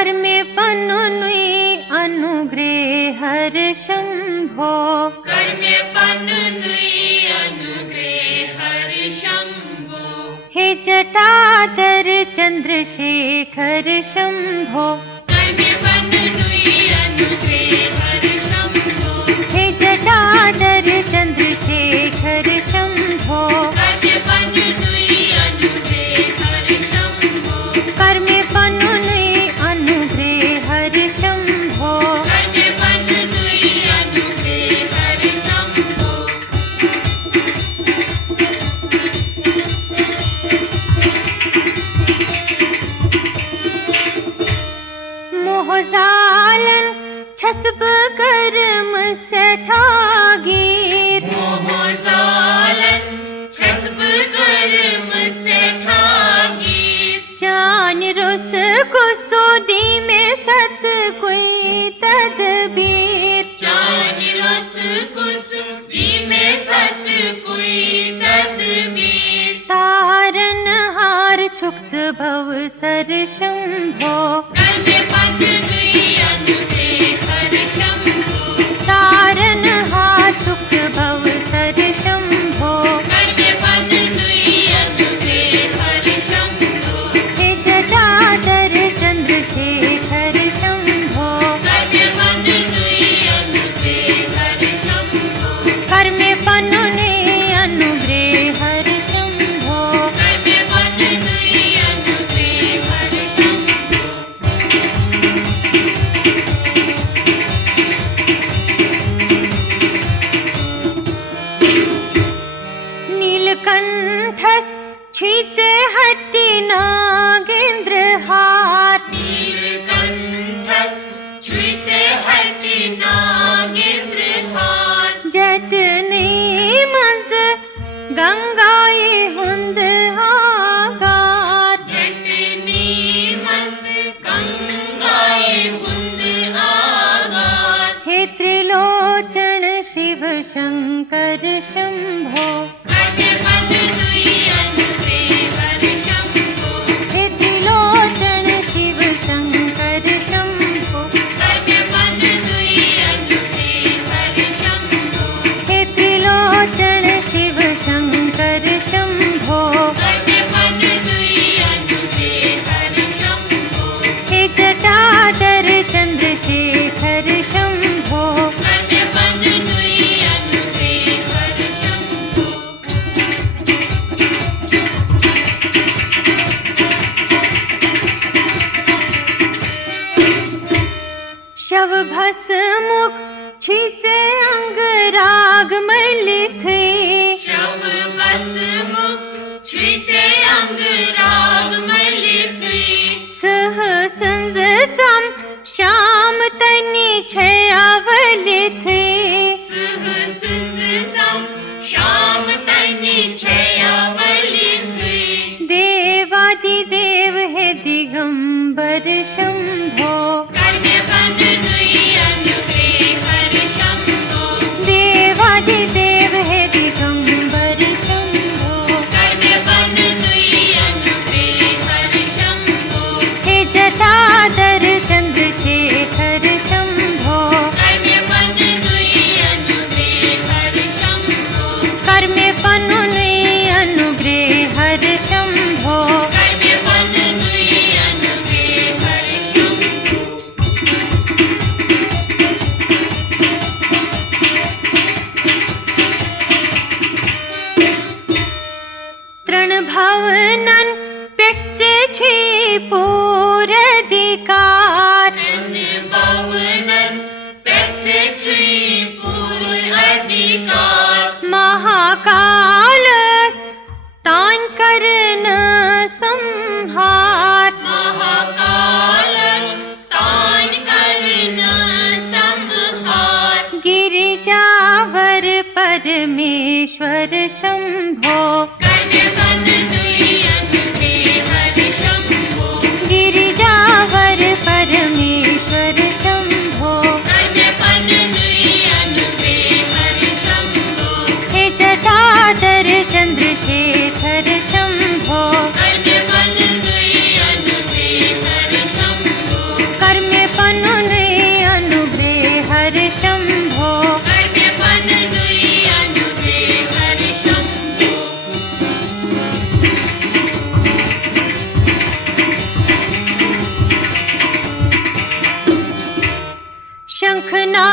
कर्मे पनुनुई अनुग्रह हर शंभो कर्मे पनुनुई अनुग्रह हर शंभो हे जटाधर चंद्रशेखर शंभो कर्मे पनुनुई अनुग्रह हर शंभो हे जटाधर चंद्रशेखर शंभो कर्मे पनुनुई अनुग्रह हर शंभो कर्मे पनुनुई अनुग्रह हर शंभो कर्मे पनुनुई अनुग्रह हर शंभो मोहजालन छसब करम सठागीर मोहजालन छसब करम से ठागीर जान रुस को सोदी में सत कोई तदबीर जान रस कुसुमी में सत कोई तदबीर तारन हार छुक्च भव सर शंभो कर्मे पनुनुई अनुग्रह हर शंभो तारन हार छुक्च भव सर शंभो कर्मे पनुनुई अनुग्रह हर शंभो हे जटाधर चंद्रशेखर शंभो कर्मे पनुनुई अनुग्रह हर शंभो कर्मे पनुने अनुग्रह हर शंभो कर्मे पनुनुई अनुग्रह हर शंभो नीलकंठस छीचे हट्टी नागेंद्र हार नीलकंठस छुईचे हट्टी नागेंद्र हार जटने मज गंगाए हुंद हागार जटनी मंज गंगाए हुंद आगार हे त्रिलोचन शिव शंकर शंभो कर्मे पनुनुई अनुग्रह हर शंभो हे त्रिलोचन शिव शंकर शंभो कर्मे पनुनुई अनुग्रह हर शंभो हे त्रिलोचन शिव शंकर शंभो कर्मे पनुनुई अनुग्रह हर शंभो हे जटाधर चंद्रशेखर शंभो कर्मे पनुनुई अनुग्रह हर शंभो शव भस्मुख छीचे अंग राग मलिथ शव बसमुख छुईचे अंग राग मलिथी सह संज चम श्याम तनि छयावलिथ सुह सुंदरम श्याम तनि छयावलिथी देवादिदेव हे दिगंबर शंभो कर्मे पनुनुई अनुग्रह हर शंभो देवादिदेव हे दिगंबर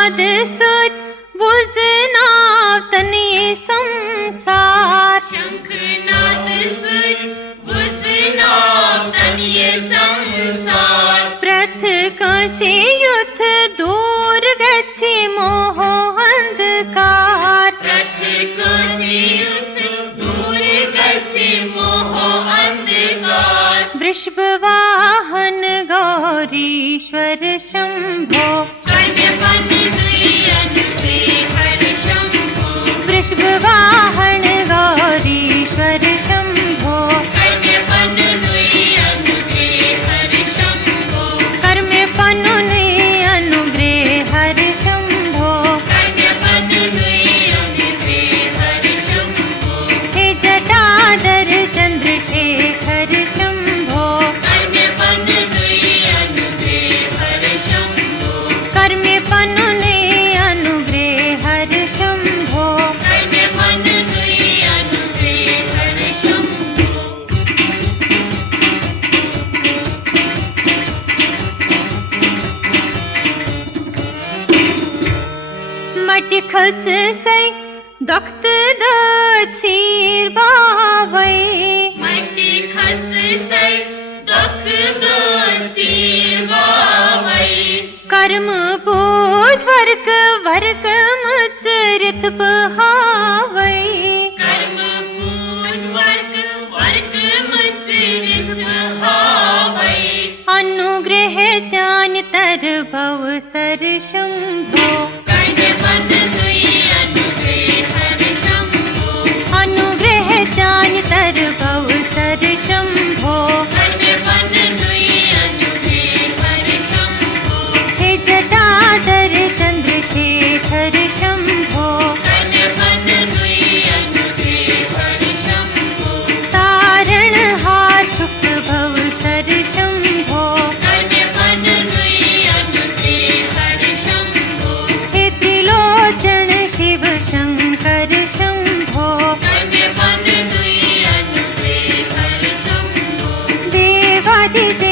शंखनाद सुर बुझनाव तने संसार शंखनाद सुर बुझनाव तनिये संसार प्रथ कसे युथ दूर गच्छे मोह अंधकार प्रथ कसे युथ दूर गच्छे मोह अंधकार वृषभ वाहन गौरीश्वर शंभो कर्मफल दुई अनुग्रे हर शंभो वृषभ वाहन गौरीश्वर शंभो कर्मफल दुई अनुग्रे हर शंभो कर्म पनुने अनुग्रह हर शंभो कर्मफल दुई अनुग्रे हर शंभो हे जटाधर चंद्रशेखर शंभो कर्मफल दुई अनुग्रे हर शंभो कर्म पनुने अनुग्रह हर शंभो कर्मफल दुई अनुग्रे हर शंभो मट खच सै दख्त दत सिर बावै मटी खच सै दख दो सिर बावै कर्म बोध वर्क वर्क मुचरित बहावै कर्म पूज वर्ग मुचरित बहावै अनुग्रह जान तर भव सर शंभो कर्मफल दुई अनुग्रे हर शंभो अनुग्रह जान तर भव सर शंभो कर्मफल दुई अनुग्रे हर शंभो हे जटाधर चंद्रशेखर शंभो कर्मफल दुई अनुग्रे हर शंभो तारण हार छुप भव सर शंभो कर्मफल दुई अनुग्रे हर शंभो हे त्रिलोचन शिव शंकर शंभो कर्मफल दुई अनुग्रे हर शंभो देवादिदेव